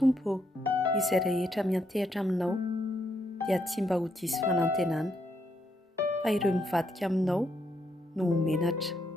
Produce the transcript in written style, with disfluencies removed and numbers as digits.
Tompo, izay rehetra miantehatra aminao dia tsy mba ho diso fanantenana, fa ireo mivadika aminao no ho menatra.